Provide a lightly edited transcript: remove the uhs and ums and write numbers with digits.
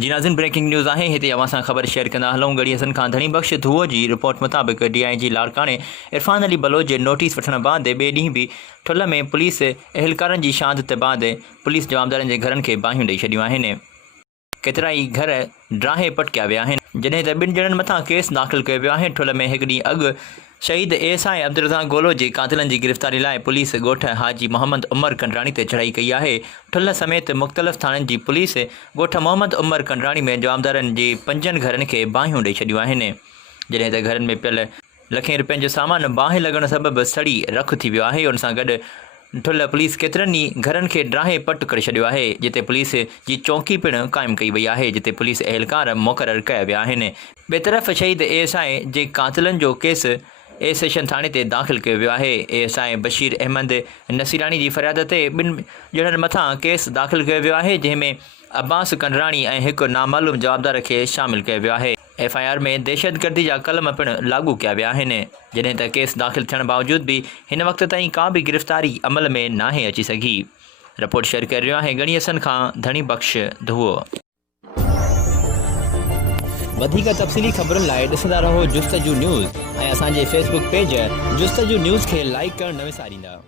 जी नाज़रीन, breaking news आहे हिते अवां सां ख़बर शेयर कंदा हलूं। गढ़ी हसन खां धणी बख़्श धुओ जी रिपोर्ट मुताबिक़ DIG लाड़काणे इरफान अली बलोच जे नोटिस वठण बाद ॿिए ॾींहुं बि ठुल्ह में पुलिस एहलकारनि जी शांति ते बाद पुलिस जवाबदारनि जे घरनि खे बाहियूं ॾेई छॾियूं आहिनि। केतिरा ई घर ड्राहे पटकिया विया आहिनि, जॾहिं त ॿिनि ॼणनि मथां केस दाख़िल कयो वियो आहे। ठुल्ह में हिकु ॾींहुं अॻु शहीद ASI अब्दुल रज़ाक गोलो जे कातिलनि जी गिरफ़्तारी लाइ पुलिस ॻोठ हाजी मोहम्मद उमर कंडराणी ते चढ़ाई कई आहे। ठुल्ह समेत मुख़्तलिफ़ थाणनि जी पुलिस ॻोठ मोहम्मद उमर कंडराणी में जवाबदारनि जे 5 घरनि खे बाहियूं ॾेई छॾियूं आहिनि, जॾहिं त घरनि में पियल लखें रुपयनि जो सामान बाहि लॻण सबबि सड़ी रख थी वियो आहे। उन सां गॾु ठुल्ह पुलिस केतिरनि ई घरनि खे ड्राहे पट करे छॾियो आहे, जिते पुलिस जी चौकी पिणु क़ाइमु कई वई आहे, जिते पुलिस एहलकार मुक़ररु कया विया आहिनि। ॿिए तरफ़ शहीद ASI जे कातिलनि जो केस A सेशन थाणे ते दाख़िल कयो वियो आहे। ASI बशीर अहमद नसीराणी जी फ़रियाद ते 2 ॼणनि मथां केस दाख़िल कयो वियो आहे, जंहिंमें अब्बास कंडराणी ऐं हिकु नामालूम जवाबदार खे शामिलु कयो वियो आहे। FIR में दहशतगर्दी जा कलम पिणु लागू कया विया आहिनि, जॾहिं त केस दाख़िल थियण बावजूदि बि हिन वक़्त ताईं का बि गिरफ़्तारी अमल में नाहे अची सघी। रिपोर्ट शेयर करे रहियो आहे गणी हसन खां धणी बख़्श धुओ। वधीक तफ़सीली ख़बरुनि लाइ ॾिसंदा रहो जुस्तजू न्यूज़ ऐं असांजे Facebook पेज जुस्तजू न्यूज़ खे लाइक करणु न विसारींदा।